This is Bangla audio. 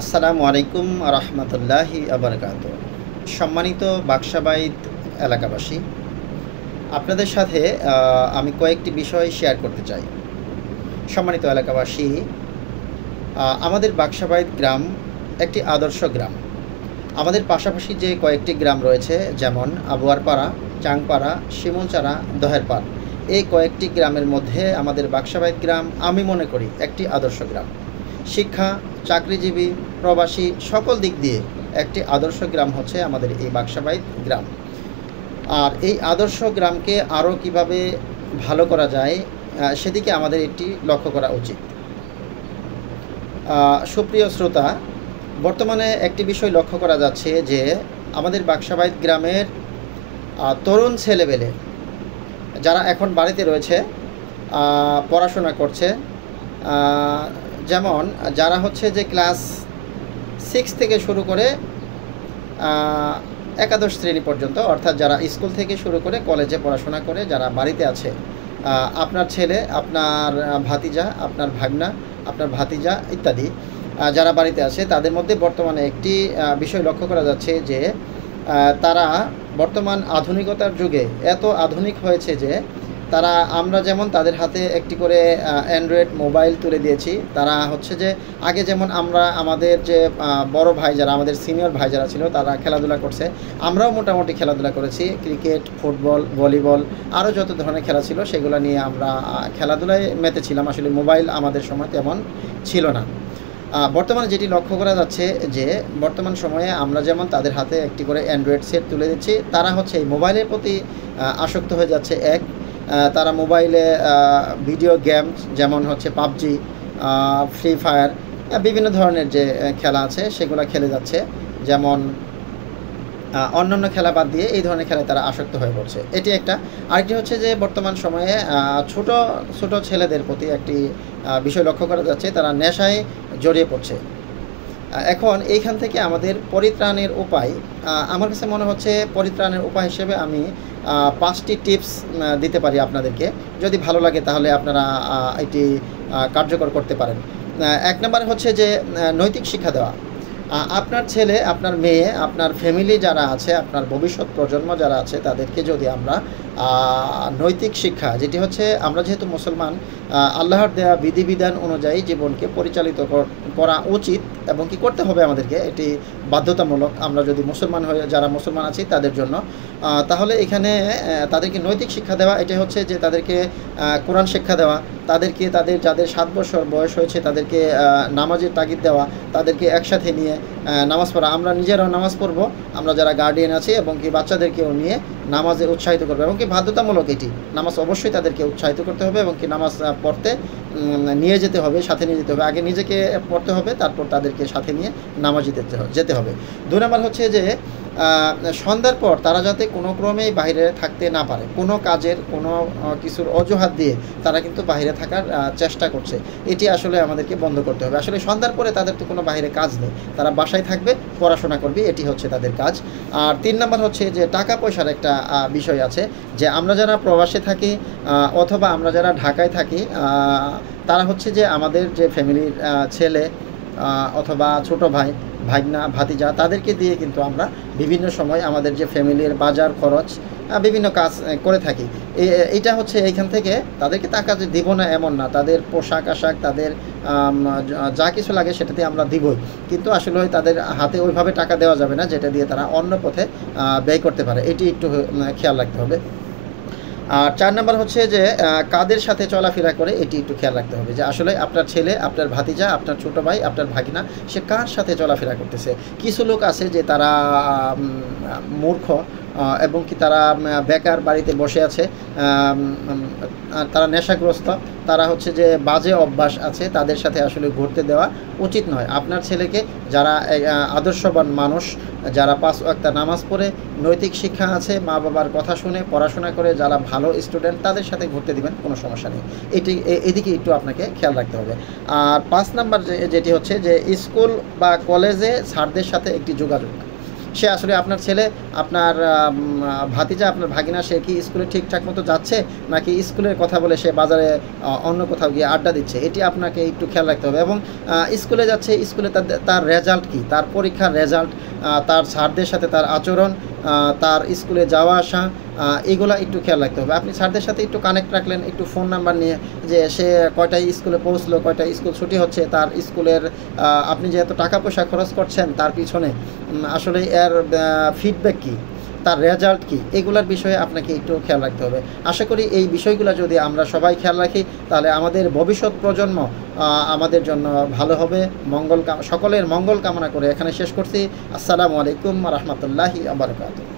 আসসালামু আলাইকুম রহমতুল্লাহি আবরকাত। সম্মানিত বাকসাবাইদ এলাকাবাসী, আপনাদের সাথে আমি কয়েকটি বিষয় শেয়ার করতে চাই। সম্মানিত এলাকাবাসী, আমাদের বাকসাবাইদ গ্রাম একটি আদর্শ গ্রাম। আমাদের পাশাপাশি যে কয়েকটি গ্রাম রয়েছে, যেমন আবুয়ারপাড়া, চাংপাড়া, শিমুলচারা, দহেরপাড়, এই কয়েকটি গ্রামের মধ্যে আমাদের বাকসাবাইদ গ্রাম আমি মনে করি একটি আদর্শ গ্রাম। শিক্ষা, চাকরিজীবী, প্রবাসী সকল দিক দিয়ে একটি আদর্শ গ্রাম হচ্ছে আমাদের এই বাকসাবাইদ গ্রাম। আর এই আদর্শ গ্রামকে আরও কিভাবে ভালো করা যায় সেদিকে আমাদের এটি লক্ষ্য করা উচিত। সুপ্রিয় শ্রোতা, বর্তমানে একটি বিষয় লক্ষ্য করা যাচ্ছে যে আমাদের বাকসাবাইদ গ্রামের তরুণ ছেলেবেলে যারা এখন বাড়িতে রয়েছে, পড়াশোনা করছে, যেমন যারা হচ্ছে যে ক্লাস 6 থেকে শুরু করে একাদশ শ্রেণী পর্যন্ত, অর্থাৎ যারা স্কুল থেকে শুরু করে কলেজে পড়াশোনা করে যারা বাড়িতে আছে, আপনার ছেলে, আপনার ভাতিজা, আপনার ভাগনা, আপনার ভাতিজা ইত্যাদি যারা বাড়িতে আছে, তাদের মধ্যে বর্তমানে একটি বিষয় লক্ষ্য করা যাচ্ছে যে তারা বর্তমান আধুনিকতার যুগে এত আধুনিক হয়েছে যে তারা, আমরা যেমন তাদের হাতে একটি করে অ্যান্ড্রয়েড মোবাইল তুলে দিয়েছি, তারা হচ্ছে যে আগে যেমন আমরা আমাদের যে বড় ভাই যারা, আমাদের সিনিয়র ভাই যারা ছিল, তারা খেলাধুলা করছে, আমরাও মোটামুটি খেলাধুলা করেছি। ক্রিকেট, ফুটবল, ভলিবল, আরও যত ধরনের খেলা ছিল সেগুলো নিয়ে আমরা খেলাধুলায় মেতেছিলাম। আসলে মোবাইল আমাদের সময় তেমন ছিল না। বর্তমানে যেটি লক্ষ্য করা যাচ্ছে যে বর্তমান সময়ে আমরা যেমন তাদের হাতে একটি করে অ্যান্ড্রয়েড সেট তুলে দিচ্ছি, তারা হচ্ছে এই মোবাইলের প্রতি আসক্ত হয়ে যাচ্ছে। তারা মোবাইলে ভিডিও গেম যেমন হচ্ছে পাবজি, ফ্রি ফায়ার, বিভিন্ন ধরনের যে খেলা আছে সেগুলো খেলে যাচ্ছে। যেমন অন্যান্য খেলা বাদ দিয়ে এই ধরনের খেলায় তারা আসক্ত হয়ে পড়ছে, এটি একটা। আরেকটি হচ্ছে যে বর্তমান সময়ে ছোট ছোট ছেলেদের প্রতি একটি বিষয় লক্ষ্য করা যাচ্ছে, তারা নেশায় জড়িয়ে পড়ছে। এখন এইখান থেকে আমাদের পরিত্রাণের উপায়, আমার কাছে মনে হচ্ছে পরিত্রাণের উপায় হিসেবে আমি 5টি টিপস দিতে পারি আপনাদেরকে। যদি ভালো লাগে তাহলে আপনারা এটি কার্যকর করতে পারেন। 1 নম্বর হচ্ছে যে নৈতিক শিক্ষা দেওয়া। আপনার ছেলে, আপনার মেয়ে, আপনার ফ্যামিলি যারা আছে, আপনার ভবিষ্যৎ প্রজন্ম যারা আছে, তাদেরকে যদি আমরা নৈতিক শিক্ষা, যেটি হচ্ছে আমরা যেহেতু মুসলমান, আল্লাহর দেওয়া বিধিবিধান অনুযায়ী জীবনকে পরিচালিত করা উচিত এবং কি করতে হবে আমাদেরকে, এটি বাধ্যতামূলক। আমরা যদি মুসলমান হয়ে, যারা মুসলমান আছি তাদের জন্য, তাহলে এখানে তাদেরকে নৈতিক শিক্ষা দেওয়া, এটা হচ্ছে যে তাদেরকে কোরআন শিক্ষা দেওয়া, তাদেরকে তাদের যাদের 7 বছর বয়স হয়েছে তাদেরকে নামাজের তাগিদ দেওয়া, তাদেরকে একসাথে নিয়ে নামাজ পড়া। আমরা নিজেরাও নামাজ পড়বো, আমরা যারা গার্ডিয়ান আছি, এবং কি বাচ্চাদেরকেও নিয়ে নামাজে উৎসাহিত করবো, এবং কি বাধ্যতামূলক এটি নামাজ অবশ্যই তাদেরকে উৎসাহিত করতে হবে এবং কি নামাজ পড়তে নিয়ে যেতে হবে, সাথে নিয়ে যেতে হবে। আগে নিজেকে পড়তে হবে, তারপর তাদেরকে সাথে নিয়ে নামাজে যেতে হবে। 2 নম্বর হচ্ছে যে সন্ধ্যার পর তারা যাতে কোনো ক্রমেই বাইরে থাকতে না পারে, কোনো কাজের কোনো কিছুর অজুহাত দিয়ে তারা কিন্তু বাইরে থাকার চেষ্টা করছে, এটি আসলে আমাদেরকে বন্ধ করতে হবে। আসলে সন্ধ্যার পরে তাদের তো কোনো বাইরে কাজ নেই, তারা বাসায় থাকবে, পড়াশোনা করবে, এটি হচ্ছে তাদের কাজ। আর 3 নম্বর হচ্ছে যে টাকা পয়সার একটা বিষয় আছে, যে আমরা যারা প্রবাসে থাকি অথবা আমরা যারা ঢাকায় থাকি, তারা হচ্ছে যে আমাদের যে ফ্যামিলির ছেলে অথবা ছোট ভাই, ভাগনা, ভাতিজা, তাদেরকে দিয়ে কিন্তু আমরা বিভিন্ন সময় আমাদের যে ফ্যামিলির বাজার খরচ, বিভিন্ন কাজ করে থাকি। এইটা হচ্ছে এইখান থেকে তাদেরকে টাকা যে দিব না এমন না, তাদের পোশাক আশাক, তাদের যা কিছু লাগে সেটাতে আমরা দিবই, কিন্তু আসলে তাদের হাতে ওইভাবে টাকা দেওয়া যাবে না যেটা দিয়ে তারা অন্য পথে ব্যয় করতে পারে, এটি একটু খেয়াল রাখতে হবে। আর 4 নম্বর হচ্ছে যে কাদের সাথে চলাফেরা করে, এটি একটু খেয়াল রাখতে হবে, যে আসলে আপনার ছেলে, আপনার ভাতিজা, আপনার ছোটো ভাই, আপনার ভাগিনা, সে কার সাথে চলাফেরা করতেছে। কিছু লোক আছে যে তারা মূর্খ এবং কি তারা বেকার বাড়িতে বসে আছে, তারা নেশাগ্রস্ত, তারা হচ্ছে যে বাজে অভ্যাস আছে, তাদের সাথে আসলে ঘুরতে দেওয়া উচিত নয়। আপনার ছেলেকে, যারা আদর্শবান মানুষ, যারা 5 ওয়াক্ত নামাজ পড়ে, নৈতিক শিক্ষা আছে, মা বাবার কথা শুনে পড়াশোনা করে যারা ভালো স্টুডেন্ট, তাদের সাথে ঘুরতে দিবেন, কোনো সমস্যা নেই। এদিকে একটু আপনাকে খেয়াল রাখতে হবে। আর 5 নাম্বার যেটি হচ্ছে যে স্কুল বা কলেজে স্যারদের সাথে একটি যোগাযোগ। সে আসলে আপনার ছেলে, আপনার ভাতিজা, আপনার ভাগিনা, সে কি স্কুলে ঠিকঠাক মতো যাচ্ছে, নাকি স্কুলের কথা বলে সে বাজারে অন্য কোথাও গিয়ে আড্ডা দিচ্ছে, এটি আপনাকে একটু খেয়াল রাখতে হবে। এবং স্কুলে যাচ্ছে, স্কুলে তার রেজাল্ট কী, তার পরীক্ষার রেজাল্ট, তার স্যারদের সাথে তার আচরণ, তার স্কুলে যাওয়া আসা, এগুলা একটু খেয়াল রাখতে হবে। আপনি স্যারদের সাথে একটু কানেক্ট রাখলেন, একটু ফোন নাম্বার নিয়ে, যে সে কয়টায় স্কুলে পৌঁছলো, কয়টায় স্কুল ছুটি হচ্ছে, তার স্কুলের আপনি যেহেতু টাকা পয়সা খরচ করছেন তার পিছনে, আসলে এর ফিডব্যাক কী, তার রেজাল্ট কী, এগুলোর বিষয়ে আপনাকে একটু খেয়াল রাখতে হবে। আশা করি এই বিষয়গুলো যদি আমরা সবাই খেয়াল রাখি, তাহলে আমাদের ভবিষ্যৎ প্রজন্ম আমাদের জন্য ভালো হবে। সকলের মঙ্গল কামনা করে এখানে শেষ করছি। আসসালামু আলাইকুম রহমতুল্লাহি ওয়া বারাকাতুহু।